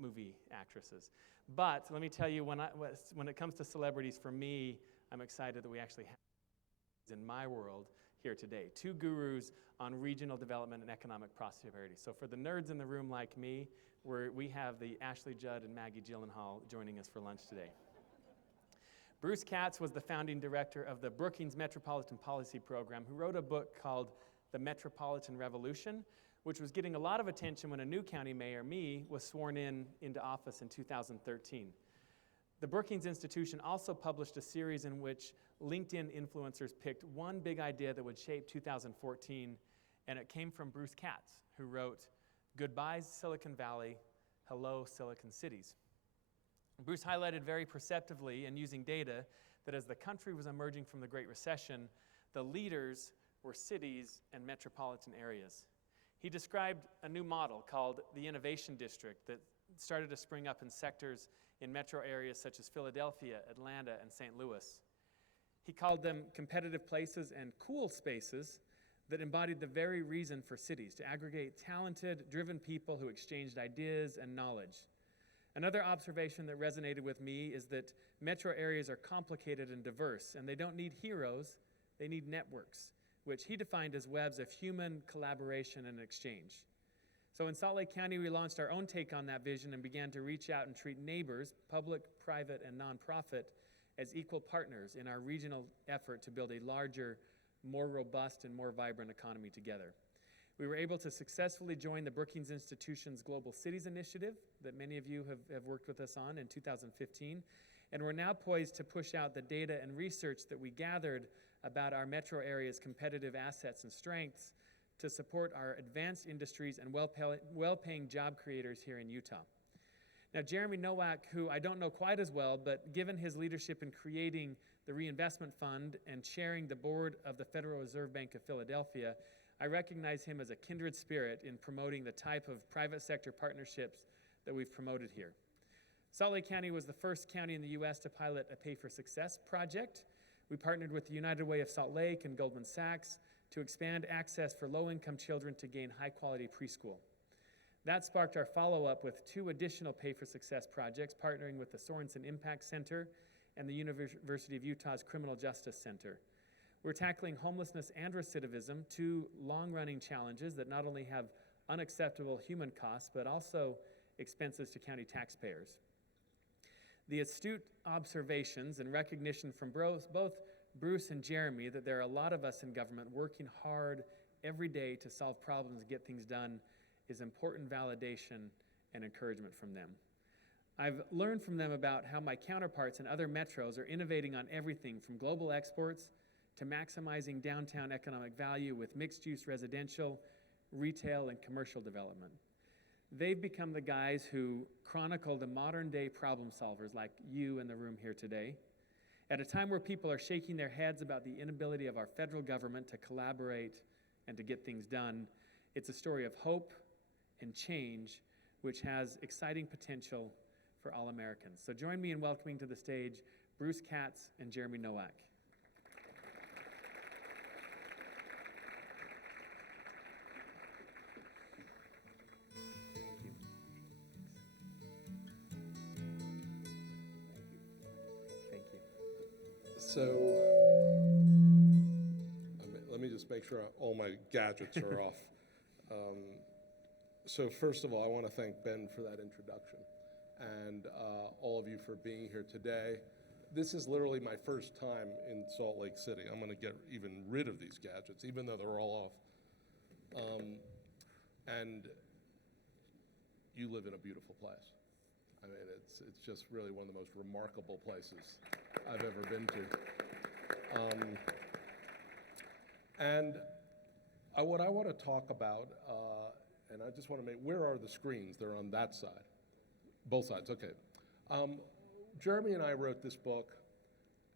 movie actresses. But let me tell you, when it comes to celebrities, for me, I'm excited that we actually have in my world here today. Two gurus on regional development and economic prosperity. So for the nerds in the room like me, we have the Ashley Judd and Maggie Gyllenhaal joining us for lunch today. Bruce Katz was the founding director of the Brookings Metropolitan Policy Program, who wrote a book called The Metropolitan Revolution, which was getting a lot of attention when a new county mayor, me, was sworn into office in 2013. The Brookings Institution also published a series in which LinkedIn influencers picked one big idea that would shape 2014, and it came from Bruce Katz, who wrote, "Goodbye, Silicon Valley, hello, Silicon Cities." Bruce highlighted very perceptively and using data that as the country was emerging from the Great Recession, the leaders were cities and metropolitan areas. He described a new model called the Innovation District that started to spring up in sectors in metro areas such as Philadelphia, Atlanta, and St. Louis. He called them competitive places and cool spaces that embodied the very reason for cities, to aggregate talented, driven people who exchanged ideas and knowledge. Another observation that resonated with me is that metro areas are complicated and diverse, and they don't need heroes, they need networks, which he defined as webs of human collaboration and exchange. So in Salt Lake County, we launched our own take on that vision and began to reach out and treat neighbors, public, private, and nonprofit, as equal partners in our regional effort to build a larger, more robust, and more vibrant economy together. We were able to successfully join the Brookings Institution's Global Cities Initiative that many of you have worked with us on in 2015, and we're now poised to push out the data and research that we gathered about our metro area's competitive assets and strengths to support our advanced industries and well-paying job creators here in Utah. Now, Jeremy Nowak, who I don't know quite as well, but given his leadership in creating the Reinvestment Fund and chairing the board of the Federal Reserve Bank of Philadelphia, I recognize him as a kindred spirit in promoting the type of private sector partnerships that we've promoted here. Salt Lake County was the first county in the U.S. to pilot a Pay for Success project. We partnered with the United Way of Salt Lake and Goldman Sachs to expand access for low-income children to gain high-quality preschool. That sparked our follow-up with 2 additional Pay for Success projects, partnering with the Sorensen Impact Center and the University of Utah's Criminal Justice Center. We're tackling homelessness and recidivism, 2 long-running challenges that not only have unacceptable human costs, but also expenses to county taxpayers. The astute observations and recognition from both Bruce and Jeremy that there are a lot of us in government working hard every day to solve problems and get things done is important validation and encouragement from them. I've learned from them about how my counterparts in other metros are innovating on everything from global exports to maximizing downtown economic value with mixed-use residential, retail, and commercial development. They've become the guys who chronicle the modern-day problem solvers like you in the room here today. At a time where people are shaking their heads about the inability of our federal government to collaborate and to get things done, it's a story of hope and change which has exciting potential for all Americans. So join me in welcoming to the stage Bruce Katz and Jeremy Nowak. So, let me just make sure all my gadgets are off. So first of all, I want to thank Ben for that introduction and all of you for being here today. This is literally my first time in Salt Lake City. I'm going to get even rid of these gadgets, even though they're all off. And you live in a beautiful place. I mean, it's just really one of the most remarkable places I've ever been to. And what I want to talk about, and I just want to make, where are the screens? They're on that side. Both sides, okay. Jeremy and I wrote this book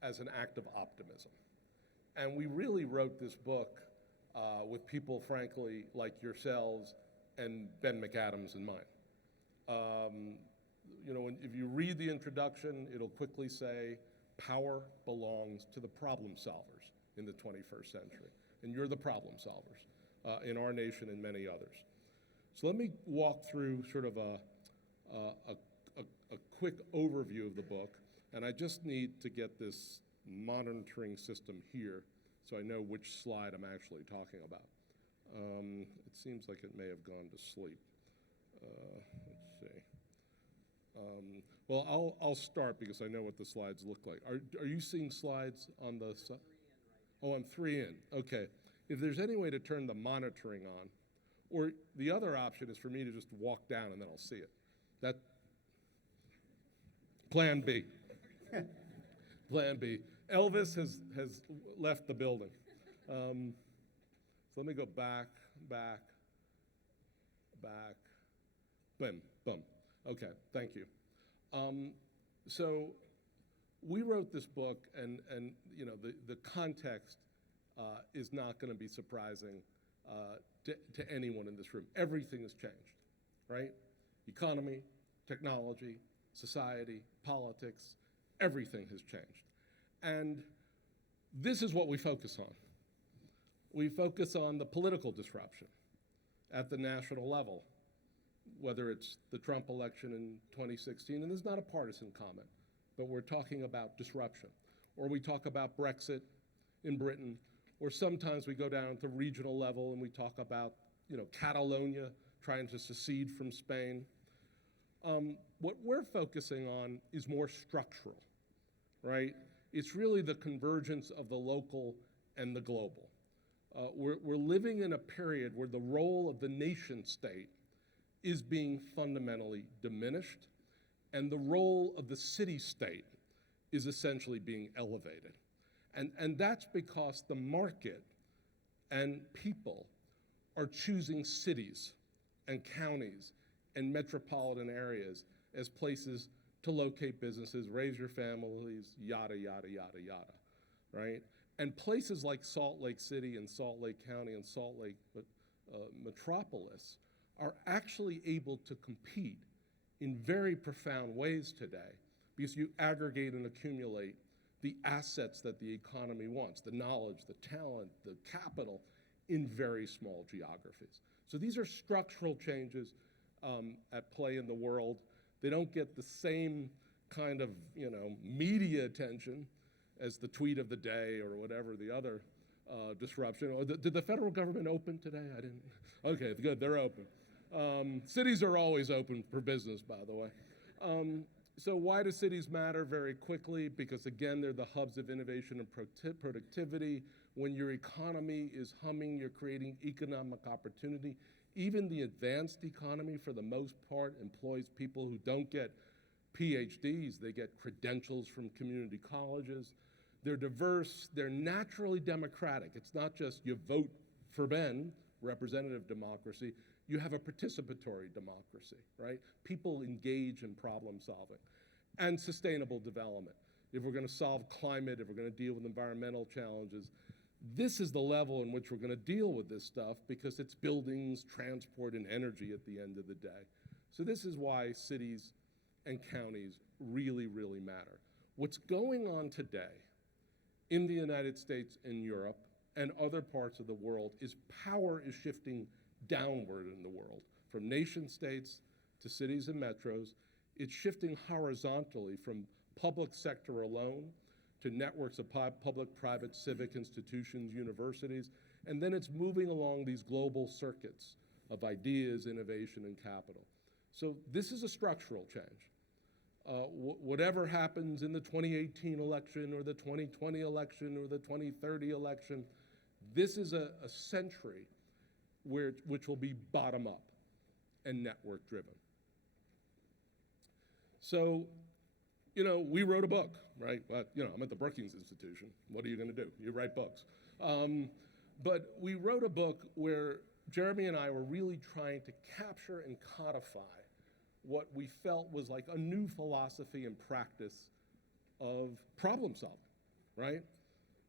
as an act of optimism. And we really wrote this book with people, frankly, like yourselves and Ben McAdams in mind. You know, if you read the introduction, it'll quickly say, power belongs to the problem solvers in the 21st century. And you're the problem solvers in our nation and many others. So let me walk through sort of a quick overview of the book, and I just need to get this monitoring system here so I know which slide I'm actually talking about. It seems like it may have gone to sleep. Let's see. Well, I'll start because I know what the slides look like. Are you seeing slides on the side? Oh, I'm 3 in. Okay. If there's any way to turn the monitoring on, or the other option is for me to just walk down and then I'll see it. That Plan B. Plan B. Elvis has left the building. So let me go back. Boom. Okay, thank you. So we wrote this book, and you know the context is not going to be surprising to anyone in this room. Everything has changed, right? Economy, technology, society, politics, everything has changed. And this is what we focus on. We focus on the political disruption at the national level, whether it's the Trump election in 2016, and this is not a partisan comment, but we're talking about disruption. Or we talk about Brexit in Britain, or sometimes we go down to regional level and we talk about, you know, Catalonia trying to secede from Spain. What we're focusing on is more structural, right? It's really the convergence of the local and the global. We're living in a period where the role of the nation state is being fundamentally diminished, and the role of the city-state is essentially being elevated. And that's because the market and people are choosing cities and counties and metropolitan areas as places to locate businesses, raise your families, yada, yada, yada, yada, right? And places like Salt Lake City and Salt Lake County and Salt Lake Metropolis are actually able to compete in very profound ways today because you aggregate and accumulate the assets that the economy wants, the knowledge, the talent, the capital in very small geographies. So these are structural changes at play in the world. They don't get the same kind of, you know, media attention as the tweet of the day or whatever the other disruption. Or did the federal government open today? I didn't. Okay, good, they're open. Cities are always open for business, by the way. So why do cities matter? Very quickly, because again, they're the hubs of innovation and productivity. When your economy is humming, you're creating economic opportunity. Even the advanced economy, for the most part, employs people who don't get PhDs. They get credentials from community colleges. They're diverse. They're naturally democratic. It's not just you vote for Ben, representative democracy. You have a participatory democracy, right? People engage in problem solving. And sustainable development. If we're going to solve climate, if we're going to deal with environmental challenges, this is the level in which we're going to deal with this stuff because it's buildings, transport, and energy at the end of the day. So this is why cities and counties really, really matter. What's going on today in the United States and Europe and other parts of the world is power is shifting downward in the world, from nation states to cities and metros. It's shifting horizontally from public sector alone to networks of public, private, civic institutions, universities, and then it's moving along these global circuits of ideas, innovation, and capital. So this is a structural change. Whatever happens in the 2018 election or the 2020 election or the 2030 election, this is a century which will be bottom up and network driven. So, you know, we wrote a book, right? But, you know, I'm at the Brookings Institution. What are you going to do? You write books. But we wrote a book where Jeremy and I were really trying to capture and codify what we felt was like a new philosophy and practice of problem solving, right?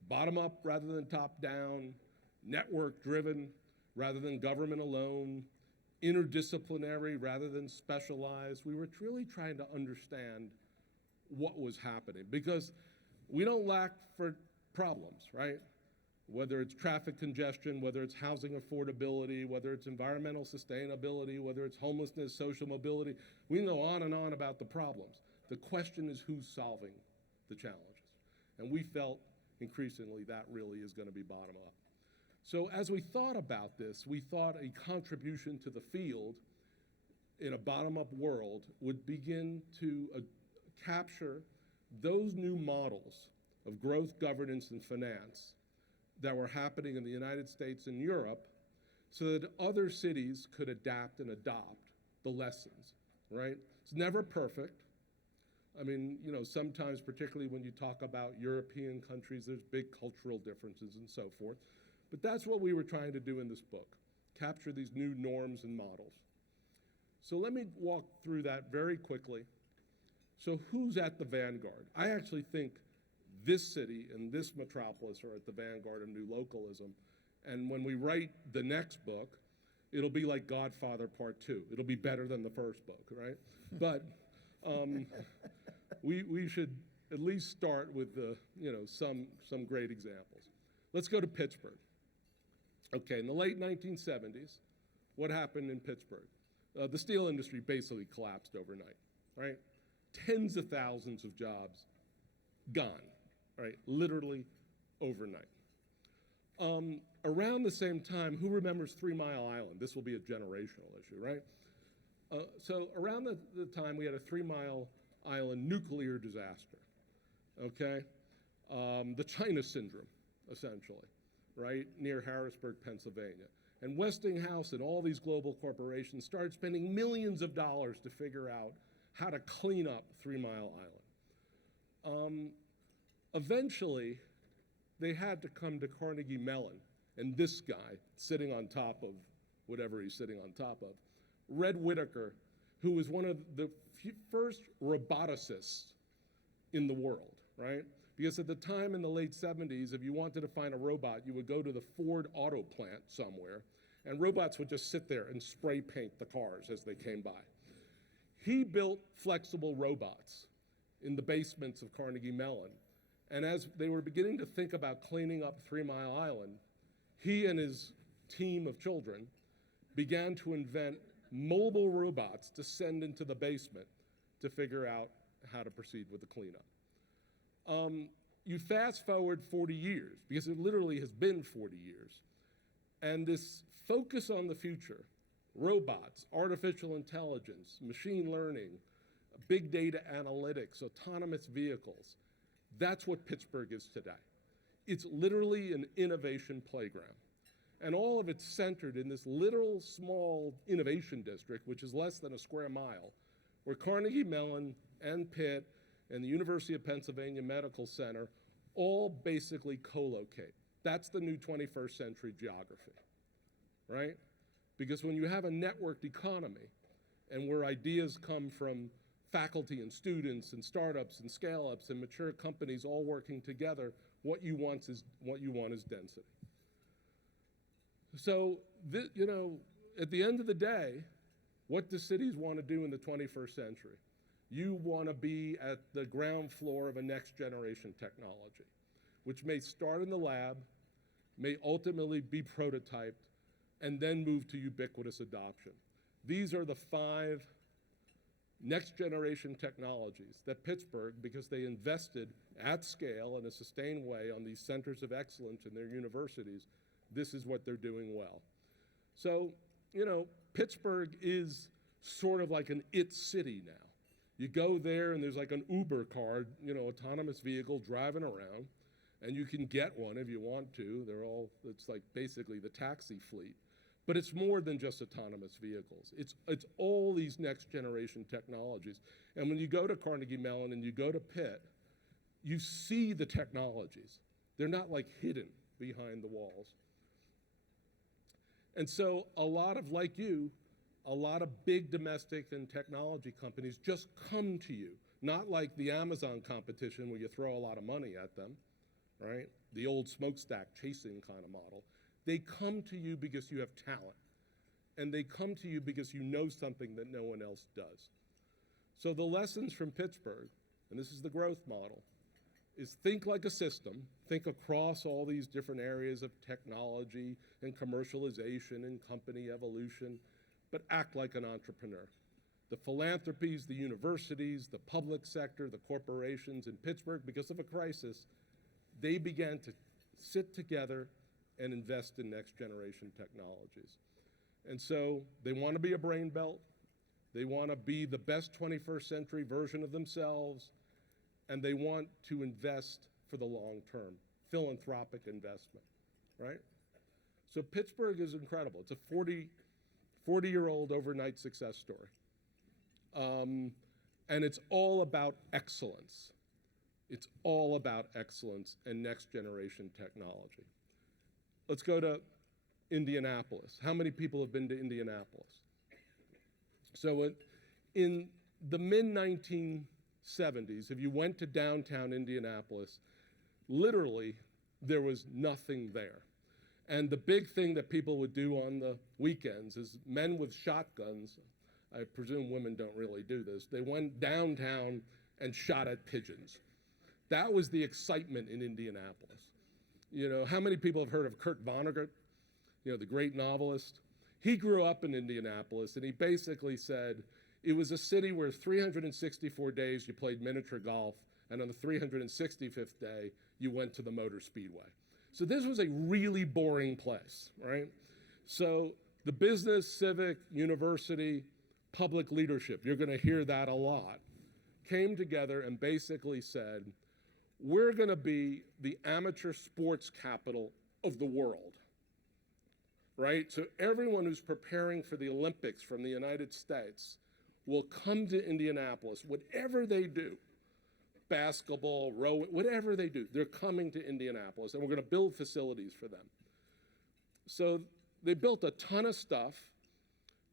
Bottom up rather than top down, network driven rather than government alone, interdisciplinary rather than specialized. We were really trying to understand what was happening because we don't lack for problems, right? whether it's traffic congestion, whether it's housing affordability, whether it's environmental sustainability, whether it's homelessness, social mobility. We can go on and on about the problems. The question is who's solving the challenges. And we felt increasingly that really is going to be bottom up. So as we thought about this, we thought a contribution to the field in a bottom-up world would begin to capture those new models of growth, governance, and finance that were happening in the United States and Europe so that other cities could adapt and adopt the lessons, right? It's never perfect. I mean, you know, sometimes, particularly when you talk about European countries, there's big cultural differences and so forth. But that's what we were trying to do in this book, capture these new norms and models. So let me walk through that very quickly. So who's at the vanguard? I actually think this city and this metropolis are at the vanguard of new localism. And when we write the next book, it'll be like Godfather Part 2. It'll be better than the first book, right? But we should at least start with the, you know, some great examples. Let's go to Pittsburgh. Okay, in the late 1970s, what happened in Pittsburgh? The steel industry basically collapsed overnight, right? Tens of thousands of jobs gone, right? Literally overnight. Around the same time, who remembers 3 Mile Island? This will be a generational issue, right? So around the time, we had a 3 Mile Island nuclear disaster, okay? The China syndrome, essentially, right, near Harrisburg, Pennsylvania. And Westinghouse and all these global corporations started spending millions of dollars to figure out how to clean up 3 Mile Island. Eventually, they had to come to Carnegie Mellon, and this guy sitting on top of whatever he's sitting on top of, Red Whittaker, who was one of the first roboticists in the world, right? Because at the time in the late 70s, if you wanted to find a robot, you would go to the Ford auto plant somewhere, and robots would just sit there and spray paint the cars as they came by. He built flexible robots in the basements of Carnegie Mellon. And as they were beginning to think about cleaning up 3 Mile Island, he and his team of children began to invent mobile robots to send into the basement to figure out how to proceed with the cleanup. You fast forward 40 years, because it literally has been 40 years, and this focus on the future, robots, artificial intelligence, machine learning, big data analytics, autonomous vehicles, that's what Pittsburgh is today. It's literally an innovation playground. And all of it's centered in this little small innovation district, which is less than a square mile, where Carnegie Mellon and Pitt and the University of Pennsylvania Medical Center all basically co-locate. That's the new 21st century geography, right? Because when you have a networked economy and where ideas come from faculty and students and startups and scale-ups and mature companies all working together, what you want is density. So, you know, at the end of the day, what do cities want to do in the 21st century? You want to be at the ground floor of a next generation technology, which may start in the lab, may ultimately be prototyped, and then move to ubiquitous adoption. These are the 5 next generation technologies that Pittsburgh, because they invested at scale in a sustained way on these centers of excellence in their universities, this is what they're doing well. So, you know, Pittsburgh is sort of like an it city now. You go there and there's like an Uber car, you know, autonomous vehicle driving around, and you can get one if you want to. It's like basically the taxi fleet. But it's more than just autonomous vehicles. It's all these next generation technologies. And when you go to Carnegie Mellon and you go to Pitt, you see the technologies. They're not like hidden behind the walls. And so a lot of big domestic and technology companies just come to you, not like the Amazon competition where you throw a lot of money at them, right? The old smokestack chasing kind of model. They come to you because you have talent, and they come to you because you know something that no one else does. So the lessons from Pittsburgh, and this is the growth model, is think like a system, think across all these different areas of technology and commercialization and company evolution, but act like an entrepreneur. The philanthropies, the universities, the public sector, the corporations in Pittsburgh, because of a crisis, they began to sit together and invest in next generation technologies. And so they want to be a brain belt. They want to be the best 21st century version of themselves, and they want to invest for the long term, philanthropic investment, right? So Pittsburgh is incredible. It's a 40-year-old overnight success story. And it's all about excellence. It's all about excellence and next generation technology. Let's go to Indianapolis. How many people have been to Indianapolis? So in the mid-1970s, if you went to downtown Indianapolis, literally there was nothing there. And the big thing that people would do on the weekends is men with shotguns, I presume women don't really do this, they went downtown and shot at pigeons. That was the excitement in Indianapolis. You know, how many people have heard of Kurt Vonnegut, you know, the great novelist? He grew up in Indianapolis, and he basically said it was a city where 364 days you played miniature golf, and on the 365th day, you went to the motor speedway. So this was a really boring place, right? So the business, civic, university, public leadership, you're going to hear that a lot, came together and basically said, we're going to be the amateur sports capital of the world, right? So everyone who's preparing for the Olympics from the United States will come to Indianapolis, whatever they do, basketball, rowing, whatever they do, they're coming to Indianapolis, and we're going to build facilities for them. So they built a ton of stuff,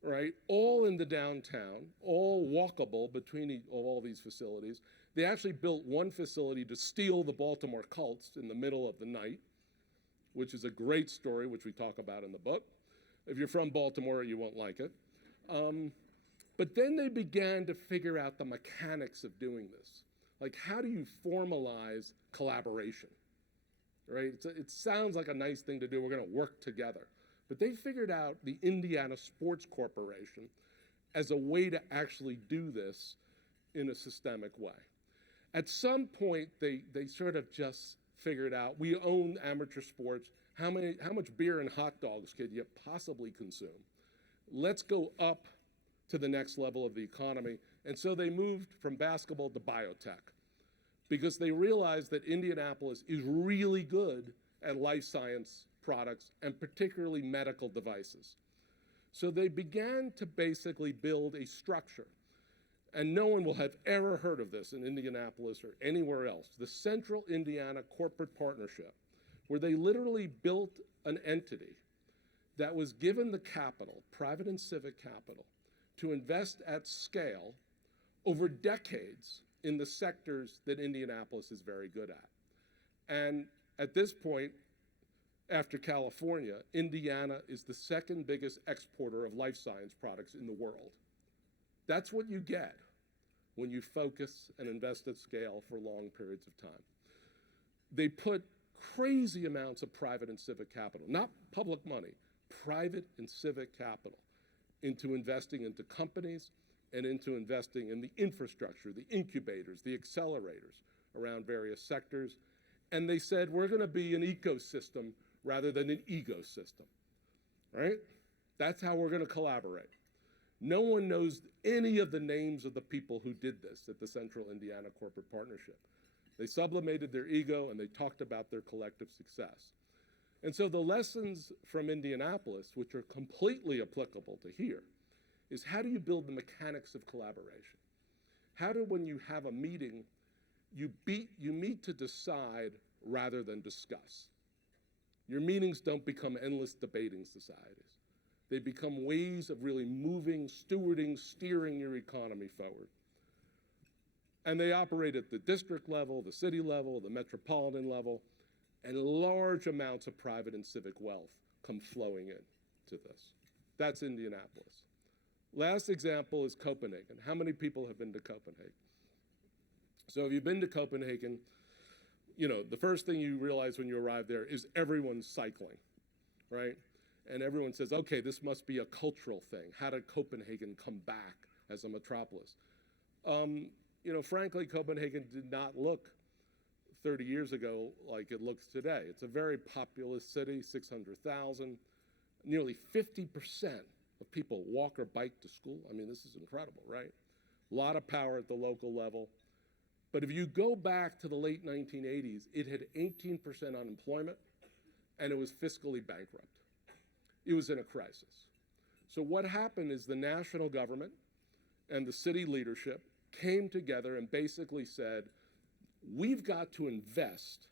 right, all in the downtown, all walkable between all these facilities. They actually built one facility to steal the Baltimore Colts in the middle of the night, which is a great story, which we talk about in the book. If you're from Baltimore, you won't like it. But then they began to figure out the mechanics of doing this. Like, how do you formalize collaboration, right? It sounds like a nice thing to do. We're going to work together. But they figured out the Indiana Sports Corporation as a way to actually do this in a systemic way. At some point, they sort of just figured out, we own amateur sports. How much beer and hot dogs could you possibly consume? Let's go up to the next level of the economy. And so they moved from basketball to biotech because they realized that Indianapolis is really good at life science products and particularly medical devices. So they began to basically build a structure. And no one will have ever heard of this in Indianapolis or anywhere else, the Central Indiana Corporate Partnership, where they literally built an entity that was given the capital, private and civic capital, to invest at scale over decades in the sectors that Indianapolis is very good at. And at this point, after California, Indiana is the second biggest exporter of life science products in the world. That's what you get when you focus and invest at scale for long periods of time. They put crazy amounts of private and civic capital, not public money, private and civic capital, into investing into companies and into investing in the infrastructure, the incubators, the accelerators around various sectors. And they said, we're going to be an ecosystem rather than an ecosystem, right? That's how we're going to collaborate. No one knows any of the names of the people who did this at the Central Indiana Corporate Partnership. They sublimated their ego and they talked about their collective success. And so the lessons from Indianapolis, which are completely applicable to here, is how do you build the mechanics of collaboration? How do, when you have a meeting, you meet to decide rather than discuss? Your meetings don't become endless debating societies. They become ways of really moving, stewarding, steering your economy forward. And they operate at the district level, the city level, the metropolitan level, and large amounts of private and civic wealth come flowing in to this. That's Indianapolis. Last example is Copenhagen. How many people have been to Copenhagen? So if you've been to Copenhagen, the first thing you realize when you arrive there is everyone's cycling, right? And everyone says, okay, this must be a cultural thing. How did Copenhagen come back as a metropolis? Frankly, Copenhagen did not look 30 years ago like it looks today. It's a very populous city, 600,000. Nearly 50% of people walk or bike to school. I mean, this is incredible, right? A lot of power at the local level. But if you go back to the late 1980s, it had 18% unemployment, and it was fiscally bankrupt. It was in a crisis. So what happened is the national government and the city leadership came together and basically said, we've got to invest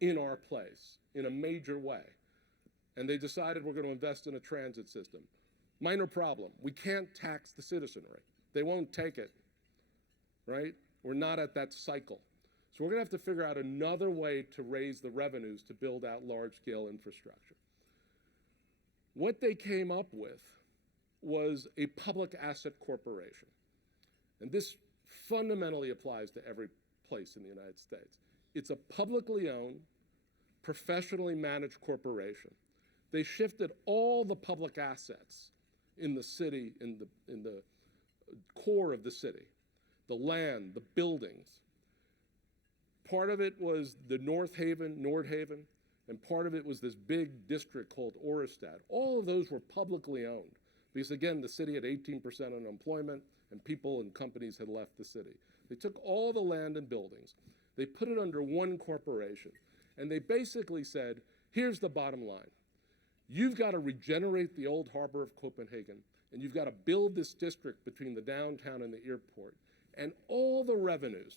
in our place in a major way. And they decided we're going to invest in a transit system. Minor problem, we can't tax the citizenry. They won't take it, right? We're not at that cycle. So we're going to have to figure out another way to raise the revenues to build out large-scale infrastructure. What they came up with was a public asset corporation. And this fundamentally applies to every place in the United States. It's a publicly owned, professionally managed corporation. They shifted all the public assets in the city, in the core of the city, the land, the buildings. Part of it was the Nordhaven, and part of it was this big district called Orestad. All of those were publicly owned because, again, the city had 18% unemployment and people and companies had left the city. They took all the land and buildings, they put it under one corporation, and they basically said, here's the bottom line. You've got to regenerate the old harbor of Copenhagen, and you've got to build this district between the downtown and the airport. And all the revenues,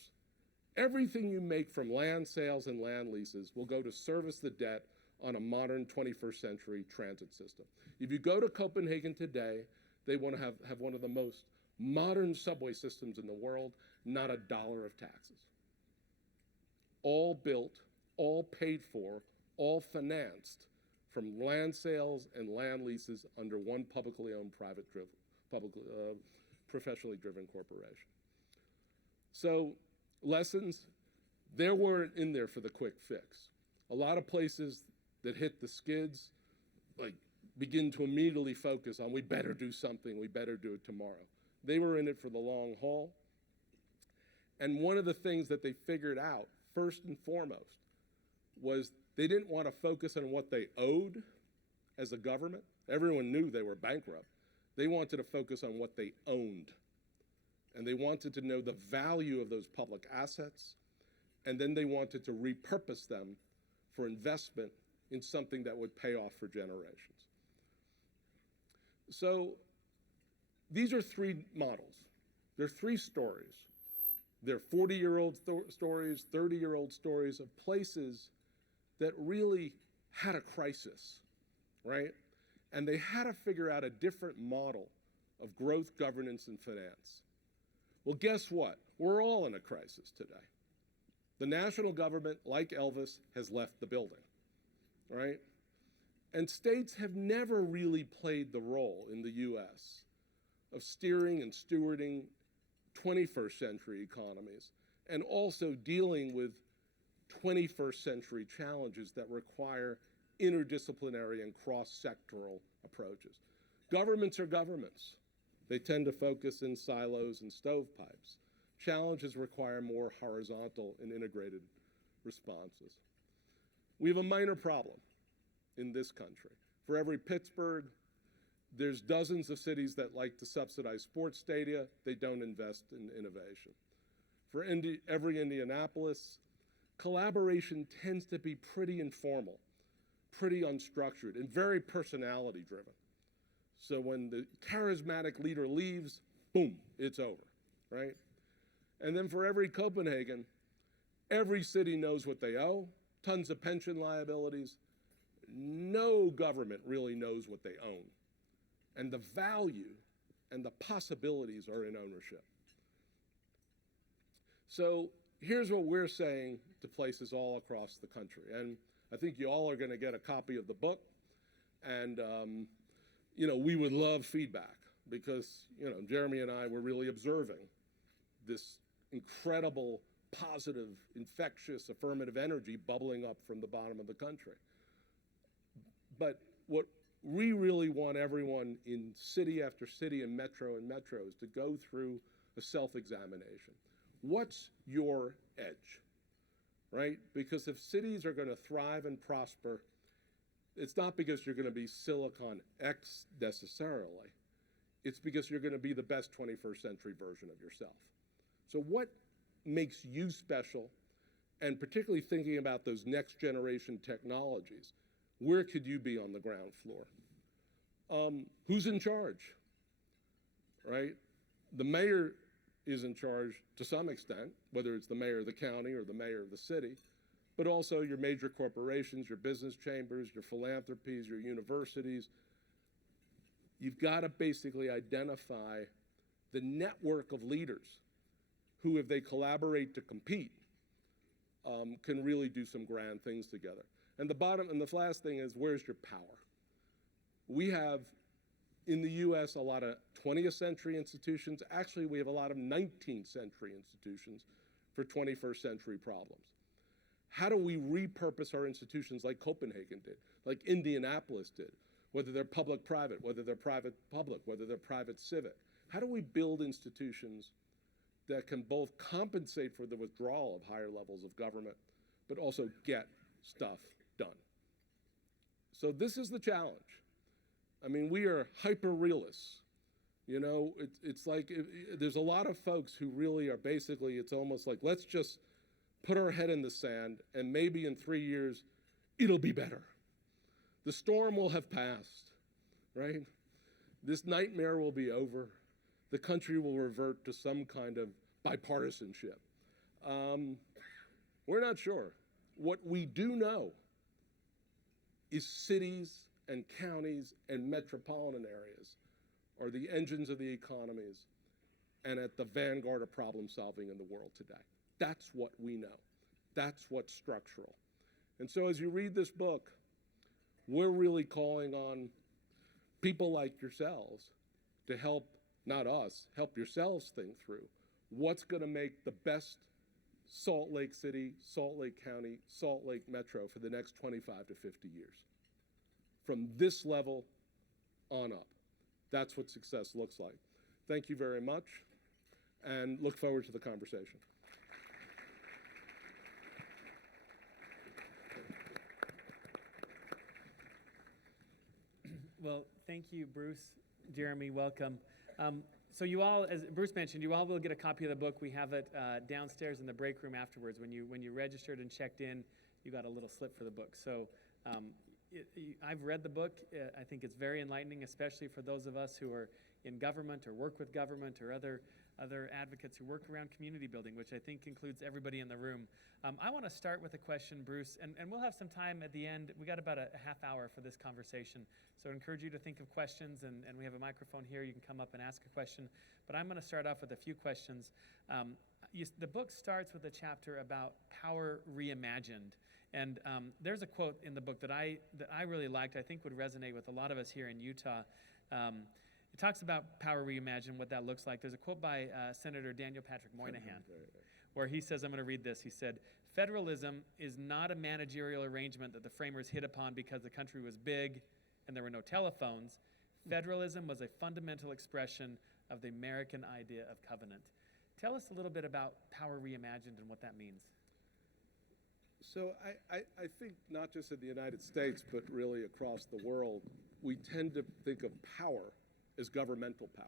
everything you make from land sales and land leases will go to service the debt on a modern 21st century transit system. If you go to Copenhagen today, they want to have one of the most modern subway systems in the world, not a dollar of taxes. All built, all paid for, all financed from land sales and land leases under one publicly owned, professionally driven corporation. So lessons, there weren't in there for the quick fix. A lot of places that hit the skids begin to immediately focus on, we better do something, we better do it tomorrow. They were in it for the long haul. And one of the things that they figured out, first and foremost, was they didn't want to focus on what they owed as a government. Everyone knew they were bankrupt. They wanted to focus on what they owned. And they wanted to know the value of those public assets, and then they wanted to repurpose them for investment in something that would pay off for generations. So these are three models. They're three stories. They're 40-year-old stories, 30-year-old stories of places that really had a crisis, right? And they had to figure out a different model of growth, governance, and finance. Well, guess what? We're all in a crisis today. The national government, like Elvis, has left the building, right? And states have never really played the role in the US of steering and stewarding 21st century economies and also dealing with 21st century challenges that require interdisciplinary and cross-sectoral approaches. Governments are governments. They tend to focus in silos and stovepipes. Challenges require more horizontal and integrated responses. We have a minor problem in this country. For every Pittsburgh, there's dozens of cities that like to subsidize sports stadia. They don't invest in innovation. For every Indianapolis, collaboration tends to be pretty informal, pretty unstructured, and very personality-driven. So when the charismatic leader leaves, boom, it's over, right? And then for every Copenhagen, every city knows what they owe, tons of pension liabilities. No government really knows what they own. And the value and the possibilities are in ownership. So here's what we're saying to places all across the country. And I think you all are going to get a copy of the book. And we would love feedback because Jeremy and I were really observing this incredible positive, infectious, affirmative energy bubbling up from the bottom of the country. But what we really want everyone in city after city and metros to go through a self-examination. What's your edge, right? Because if cities are going to thrive and prosper, it's not because you're going to be Silicon X necessarily. It's because you're going to be the best 21st century version of yourself. So what makes you special, and particularly thinking about those next generation technologies, where could you be on the ground floor? Who's in charge, right? The mayor is in charge to some extent, whether it's the mayor of the county or the mayor of the city, but also your major corporations, your business chambers, your philanthropies, your universities. You've got to basically identify the network of leaders who, if they collaborate to compete, can really do some grand things together. And the last thing is, where's your power? We have, in the US, a lot of 20th century institutions. Actually, we have a lot of 19th century institutions for 21st century problems. How do we repurpose our institutions like Copenhagen did, like Indianapolis did, whether they're public-private, whether they're private-public, whether they're private-civic? How do we build institutions that can both compensate for the withdrawal of higher levels of government, but also get stuff done? So this is the challenge. I mean, we are hyper-realists. You know, it's like, there's a lot of folks who really are basically, it's almost like, let's just put our head in the sand, and maybe in 3 years, it'll be better. The storm will have passed, right? This nightmare will be over. The country will revert to some kind of bipartisanship. We're not sure. What we do know is cities and counties and metropolitan areas are the engines of the economies and at the vanguard of problem solving in the world today. That's what we know. That's what's structural. And so as you read this book, we're really calling on people like yourselves to help, not us, help yourselves think through what's going to make the best Salt Lake City, Salt Lake County, Salt Lake Metro for the next 25 to 50 years. From this level on up. That's what success looks like. Thank you very much, and look forward to the conversation. Well, thank you, Bruce. Jeremy, welcome. So you all, as Bruce mentioned, you all will get a copy of the book. We have it downstairs in the break room afterwards. When you registered and checked in, you got a little slip for the book. So I've read the book. I think it's very enlightening, especially for those of us who are in government or work with government or other advocates who work around community building, which I think includes everybody in the room. I want to start with a question, Bruce, and we'll have some time at the end. We got about a half hour for this conversation, so I encourage you to think of questions, and we have a microphone here. You can come up and ask a question, but I'm going to start off with a few questions. The book starts with a chapter about power reimagined, and there's a quote in the book that I really liked, I think would resonate with a lot of us here in Utah. It talks about power reimagined, what that looks like. There's a quote by Senator Daniel Patrick Moynihan, where he says, I'm going to read this. He said, "Federalism is not a managerial arrangement that the framers hit upon because the country was big and there were no telephones. Federalism was a fundamental expression of the American idea of covenant." Tell us a little bit about power reimagined and what that means. So I think not just in the United States, but really across the world, we tend to think of power as governmental power.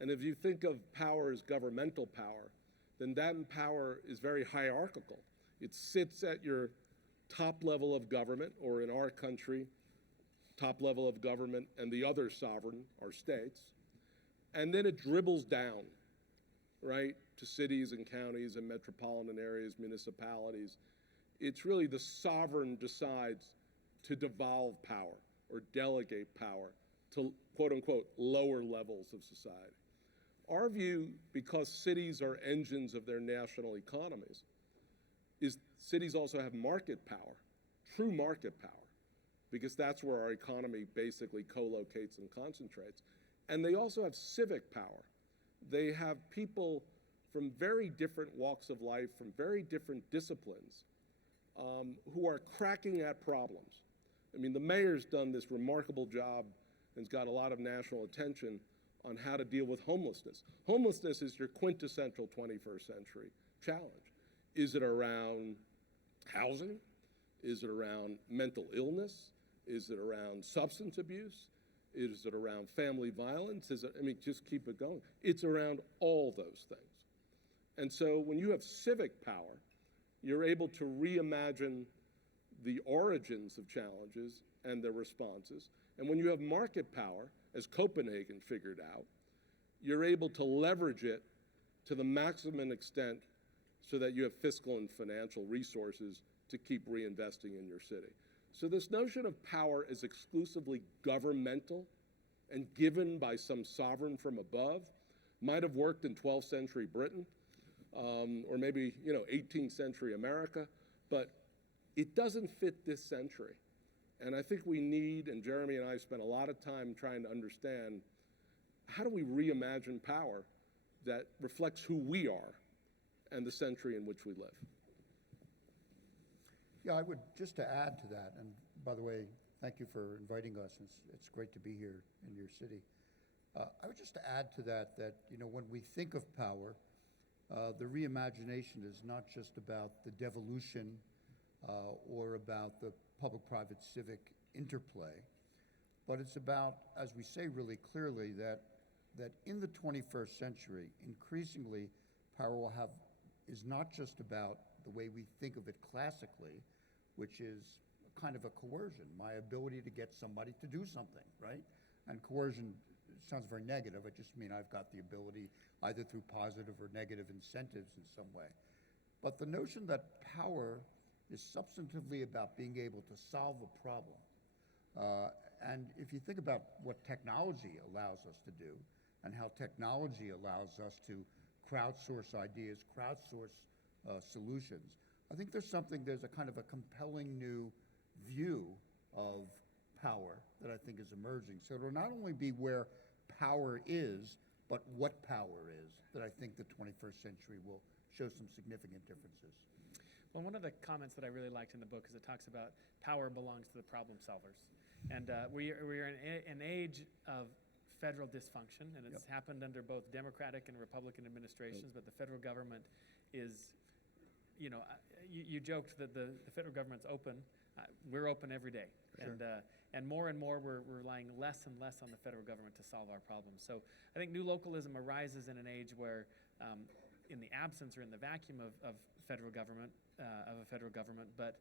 And if you think of power as governmental power, then that power is very hierarchical. It sits at your top level of government, or in our country, top level of government and the other sovereign, our states. And then it dribbles down, right, to cities and counties and metropolitan areas, municipalities. It's really the sovereign decides to devolve power or delegate power to, quote unquote, lower levels of society. Our view, because cities are engines of their national economies, is cities also have market power, true market power, because that's where our economy basically co-locates and concentrates. And they also have civic power. They have people from very different walks of life, from very different disciplines, who are cracking at problems. I mean, the mayor's done this remarkable job and has got a lot of national attention on how to deal with homelessness. Homelessness is your quintessential 21st century challenge. Is it around housing? Is it around mental illness? Is it around substance abuse? Is it around family violence? Just keep it going. It's around all those things. And so when you have civic power, you're able to reimagine the origins of challenges and their responses. And when you have market power, as Copenhagen figured out, you're able to leverage it to the maximum extent so that you have fiscal and financial resources to keep reinvesting in your city. So this notion of power is exclusively governmental and given by some sovereign from above might have worked in 12th century Britain, or maybe 18th century America, but it doesn't fit this century. And I think we need, and Jeremy and I spent a lot of time trying to understand, how do we reimagine power that reflects who we are and the century in which we live? Yeah, I would just to add to that, and by the way, thank you for inviting us. It's great to be here in your city. I would just add to that when we think of power, the reimagination is not just about the devolution or about the public-private civic interplay, but it's about, as we say really clearly, that in the 21st century, increasingly, power is not just about the way we think of it classically, which is kind of a coercion, my ability to get somebody to do something, right? And coercion sounds very negative. I just mean I've got the ability either through positive or negative incentives in some way. But the notion that power is substantively about being able to solve a problem. And if you think about what technology allows us to do and how technology allows us to crowdsource ideas, crowdsource solutions, I think there's a kind of a compelling new view of power that I think is emerging. So it'll not only be where power is, but what power is, that I think the 21st century will show some significant differences. Well, one of the comments that I really liked in the book is it talks about power belongs to the problem solvers. And we are in an age of federal dysfunction, and it's happened under both Democratic and Republican administrations, but the federal government is, you joked that the federal government's open. We're open every day. Sure. And more we're relying less and less on the federal government to solve our problems. So I think new localism arises in an age where, in the absence or in the vacuum of a federal government, but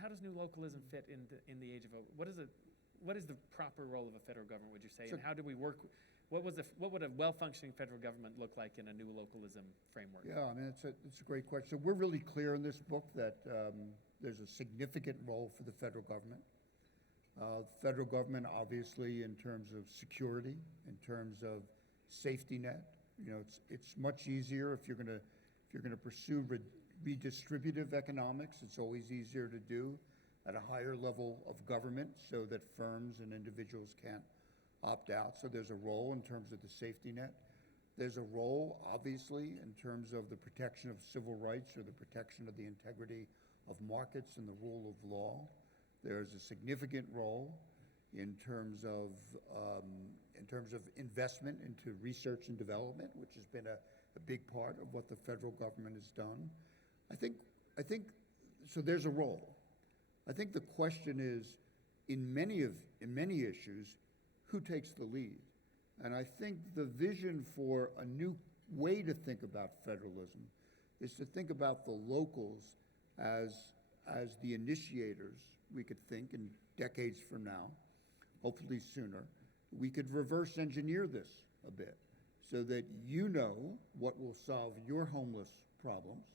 how does new localism fit in the age of what is the proper role of a federal government, would you say, Sure. and how do we work? What would a well-functioning federal government look like in a new localism framework? Yeah, I mean, it's a great question. So we're really clear in this book that there's a significant role for the federal government. Federal government, obviously, in terms of security, in terms of safety net. It's much easier if you're going to pursue redistributive economics. It's always easier to do at a higher level of government, so that firms and individuals can't opt out. So there's a role in terms of the safety net. There's a role, obviously, in terms of the protection of civil rights or the protection of the integrity of markets and the rule of law. There's a significant role in terms of investment into research and development, which has been a big part of what the federal government has done. I think so. There's a role. I think the question is, in many issues, who takes the lead? And I think the vision for a new way to think about federalism is to think about the locals as the initiators. We could think in decades from now, hopefully sooner, we could reverse engineer this a bit so that what will solve your homeless problems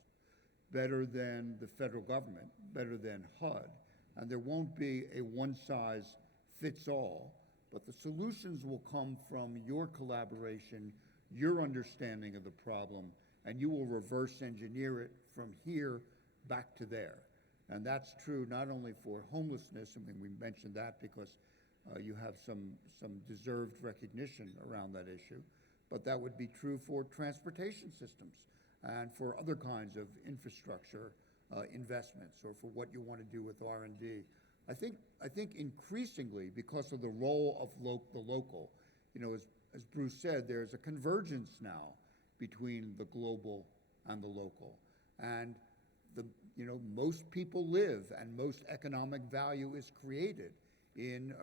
better than the federal government, better than HUD, and there won't be a one-size-fits-all, but the solutions will come from your collaboration, your understanding of the problem, and you will reverse engineer it from here back to there. And that's true not only for homelessness, I mean, we mentioned that because you have some deserved recognition around that issue, but that would be true for transportation systems and for other kinds of infrastructure investments, or for what you want to do with R&D. I think increasingly, because of the role of the local, as Bruce said, there's a convergence now between the global and the local. And most people live and most economic value is created in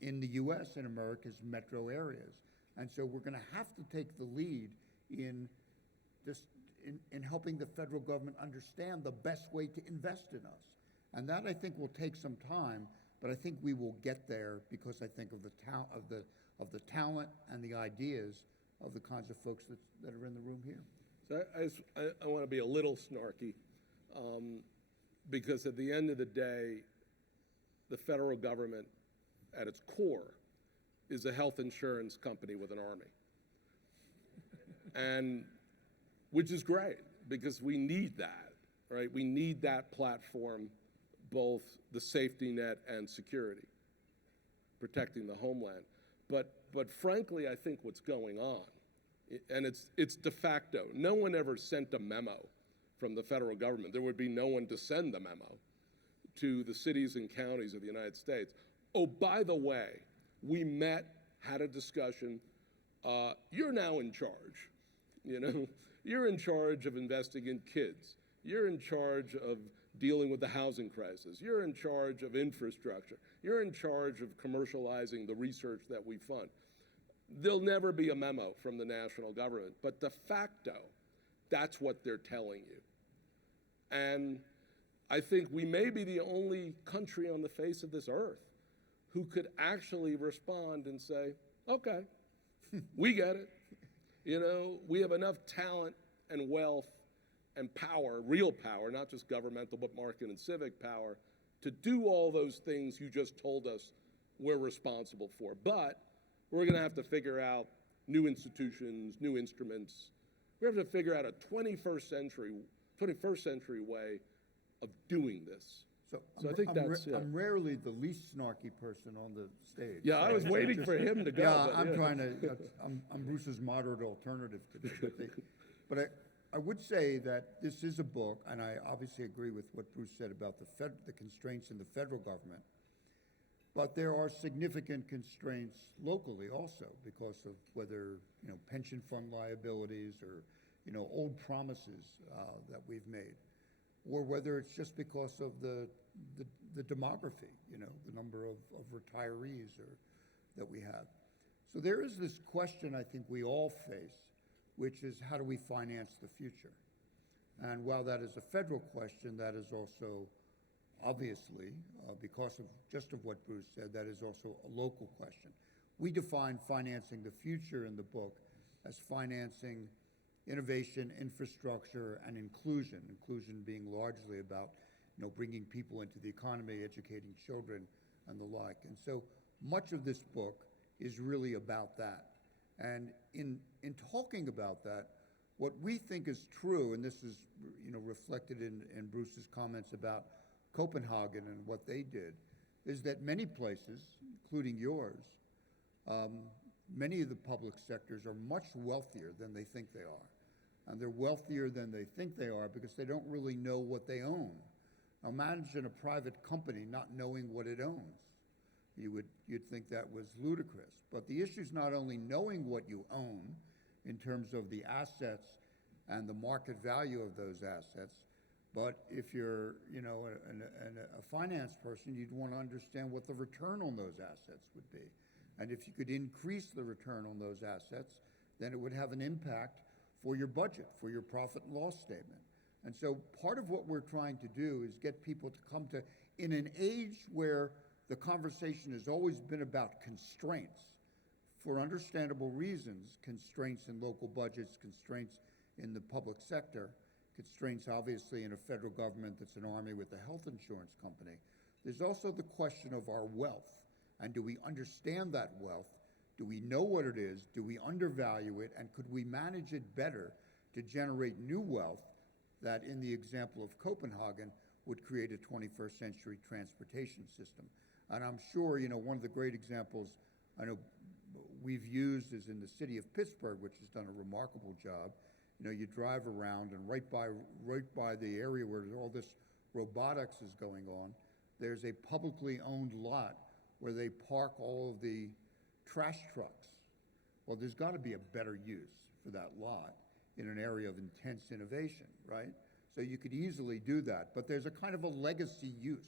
the U.S. and America's metro areas. And so we're going to have to take the lead in helping the federal government understand the best way to invest in us. And that, I think, will take some time, but I think we will get there because I think of the talent and the ideas of the kinds of folks that are in the room here. So I want to be a little snarky, because at the end of the day, the federal government, at its core, is a health insurance company with an army. And which is great, because we need that, right? We need that platform, both the safety net and security, protecting the homeland. But frankly, I think what's going on, and it's de facto. No one ever sent a memo from the federal government. There would be no one to send the memo to the cities and counties of the United States. Oh, by the way, we met, had a discussion. You're now in charge, You're in charge of investing in kids. You're in charge of dealing with the housing crisis. You're in charge of infrastructure. You're in charge of commercializing the research that we fund. There'll never be a memo from the national government, but de facto, that's what they're telling you. And I think we may be the only country on the face of this earth who could actually respond and say, okay, we get it. We have enough talent and wealth and power, real power, not just governmental, but market and civic power, to do all those things you just told us we're responsible for. But we're going to have to figure out new institutions, new instruments. We have to figure out a 21st century way of doing this. So I think that's it. I'm rarely the least snarky person on the stage. Yeah, I was waiting for him to go. Yeah, I'm Bruce's moderate alternative today. But I would say that this is a book, and I obviously agree with what Bruce said about the constraints in the federal government. But there are significant constraints locally also, because of whether pension fund liabilities or old promises that we've made, or whether it's just because of the demography, the number of retirees that we have. So there is this question I think we all face, which is, how do we finance the future? And while that is a federal question, that is also obviously, because of what Bruce said, that is also a local question. We define financing the future in the book as financing innovation, infrastructure, and inclusion. Inclusion being largely about, bringing people into the economy, educating children, and the like. And so much of this book is really about that. And in talking about that, what we think is true, and this is reflected in Bruce's comments about Copenhagen and what they did, is that many places, including yours, many of the public sectors are much wealthier than they think they are. And they're wealthier than they think they are because they don't really know what they own. Now imagine a private company not knowing what it owns. You'd think that was ludicrous. But the issue is not only knowing what you own in terms of the assets and the market value of those assets, but if you're a finance person, you'd want to understand what the return on those assets would be. And if you could increase the return on those assets, then it would have an impact for your budget, for your profit and loss statement. And so part of what we're trying to do is get people to come to, in an age where the conversation has always been about constraints, for understandable reasons, constraints in local budgets, constraints in the public sector, constraints obviously in a federal government that's an army with a health insurance company. There's also the question of our wealth. And do we understand that wealth? Do we know what it is? Do we undervalue it? And could we manage it better to generate new wealth that, in the example of Copenhagen, would create a 21st century transportation system? And I'm sure, one of the great examples, I know we've used is in the city of Pittsburgh, which has done a remarkable job. You drive around, and right by the area where all this robotics is going on, there's a publicly owned lot where they park all of the trash trucks. Well, there's got to be a better use for that lot in an area of intense innovation, right? So you could easily do that, but there's a kind of a legacy use.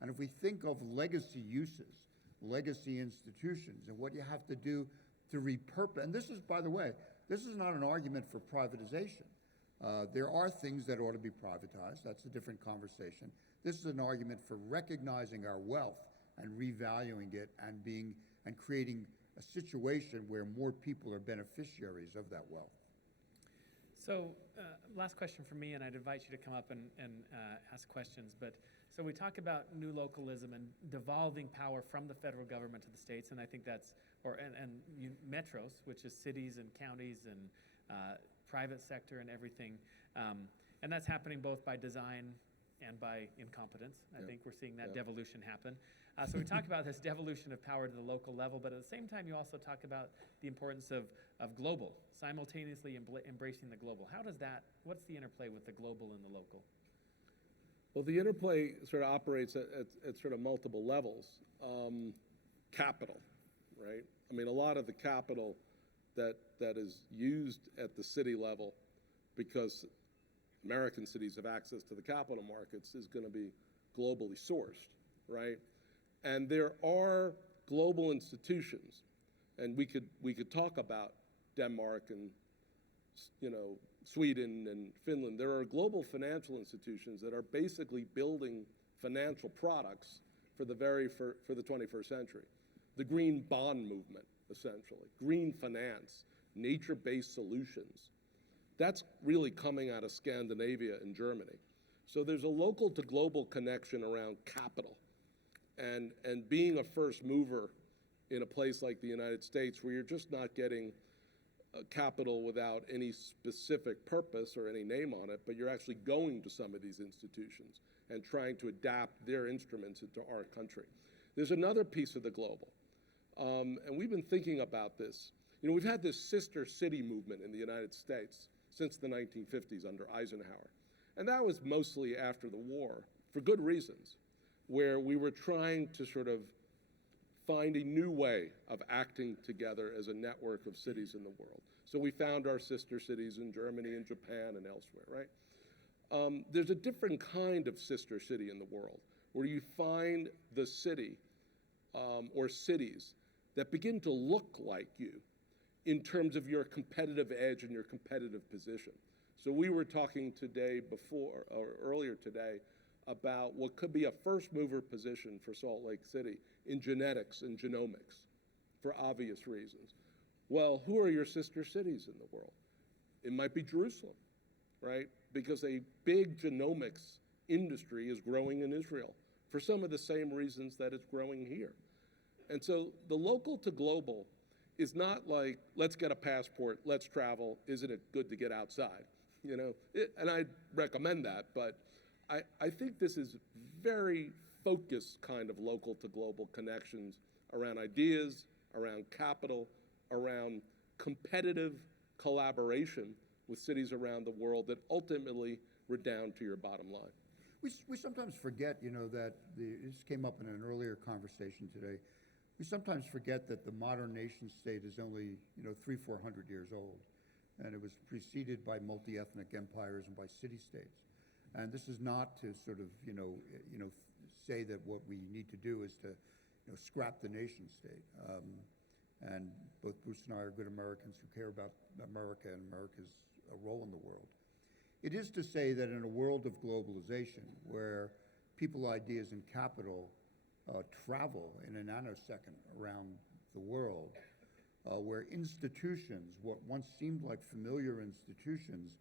And if we think of legacy uses, legacy institutions, and what you have to do to repurpose, and this is, by the way, this is not an argument for privatization. There are things that ought to be privatized. That's a different conversation. This is an argument for recognizing our wealth and revaluing it and creating a situation where more people are beneficiaries of that wealth. So last question for me, and I'd invite you to come up and ask questions. But so we talk about new localism and devolving power from the federal government to the states, and I think that's, metros, which is cities and counties and private sector and everything. And that's happening both by design and by incompetence. I think we're seeing that devolution happen. So we talk about this devolution of power to the local level, but at the same time, you also talk about the importance of global, simultaneously embracing the global. What's the interplay with the global and the local? Well, the interplay sort of operates at sort of multiple levels. Capital, right? I mean, a lot of the capital that is used at the city level, because American cities have access to the capital markets, is going to be globally sourced, right? And there are global institutions, and we could talk about Denmark and Sweden and Finland. There are global financial institutions that are basically building financial products for the 21st century. The green bond movement, essentially, green finance, nature-based solutions. That's really coming out of Scandinavia and Germany. So there's a local to global connection around capital. And being a first mover in a place like the United States, where you're just not getting capital without any specific purpose or any name on it, but you're actually going to some of these institutions and trying to adapt their instruments into our country. There's another piece of the global, and we've been thinking about this. We've had this sister city movement in the United States since the 1950s under Eisenhower, and that was mostly after the war, for good reasons, where we were trying to sort of find a new way of acting together as a network of cities in the world. So we found our sister cities in Germany and Japan and elsewhere, right? There's a different kind of sister city in the world, where you find the city or cities that begin to look like you in terms of your competitive edge and your competitive position. So we were talking earlier today, about what could be a first mover position for Salt Lake City in genetics and genomics, for obvious reasons. Well, who are your sister cities in the world? It might be Jerusalem, right? Because a big genomics industry is growing in Israel for some of the same reasons that it's growing here. And so the local to global is not like, let's get a passport, let's travel, isn't it good to get outside? And I recommend that, but I think this is very focused kind of local to global connections around ideas, around capital, around competitive collaboration with cities around the world that ultimately redound to your bottom line. We sometimes forget, that this came up in an earlier conversation today. We sometimes forget that the modern nation state is only, 300-400 years old, and it was preceded by multi-ethnic empires and by city-states. And this is not to sort of, say that what we need to do is to, scrap the nation state. And both Bruce and I are good Americans who care about America and America's role in the world. It is to say that in a world of globalization, where people, ideas, and capital travel in a nanosecond around the world, where institutions, what once seemed like familiar institutions,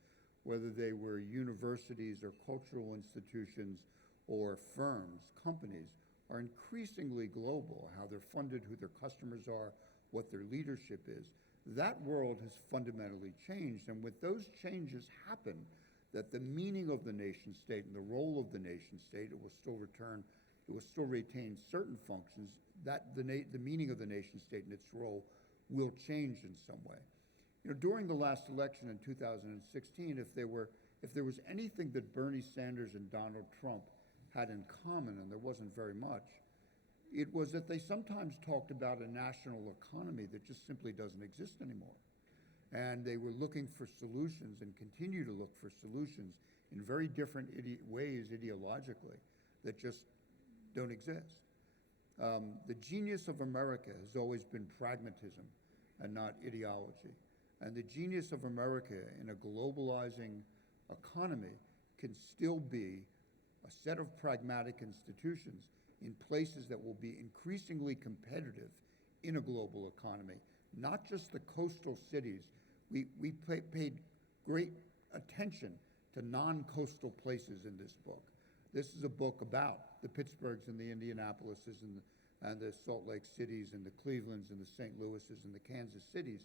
whether they were universities or cultural institutions or firms, companies, are increasingly global, how they're funded, who their customers are, what their leadership is. That world has fundamentally changed, and with those changes happen, that the meaning of the nation state and the role of the nation state, it will still retain certain functions, that the meaning of the nation state and its role will change in some way. You know, during the last election in 2016, if there was anything that Bernie Sanders and Donald Trump had in common, and there wasn't very much, it was that they sometimes talked about a national economy that just simply doesn't exist anymore. And they were looking for solutions and continue to look for solutions in very different ways ideologically that just don't exist. The genius of America has always been pragmatism and not ideology. And the genius of America in a globalizing economy can still be a set of pragmatic institutions in places that will be increasingly competitive in a global economy, not just the coastal cities. We paid great attention to non-coastal places in this book. This is a book about the Pittsburghs and the Indianapolises and the Salt Lake Cities and the Clevelands and the St. Louises and the Kansas Cities,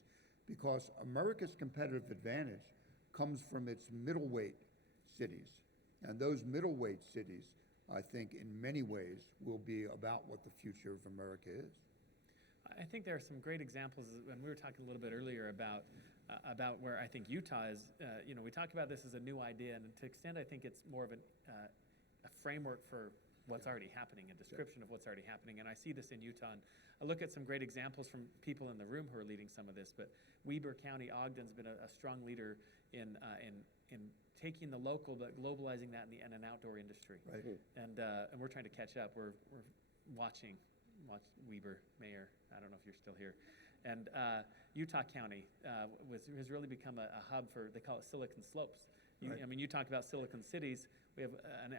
because America's competitive advantage comes from its middleweight cities. And those middleweight cities, I think, in many ways, will be about what the future of America is. I think there are some great examples, and we were talking a little bit earlier about where I think Utah is. We talk about this as a new idea, and to an extent, I think it's more of a framework for what's already happening, a description of what's already happening. And I see this in Utah, and I look at some great examples from people in the room who are leading some of this. But Weber County, Ogden's been a strong leader in taking the local but globalizing that in an outdoor industry. Right. And we're trying to catch up. We're watching Weber, Mayor. I don't know if you're still here. And Utah County has really become a hub for, they call it Silicon Slopes. Right. I mean, you talk about Silicon Cities. We have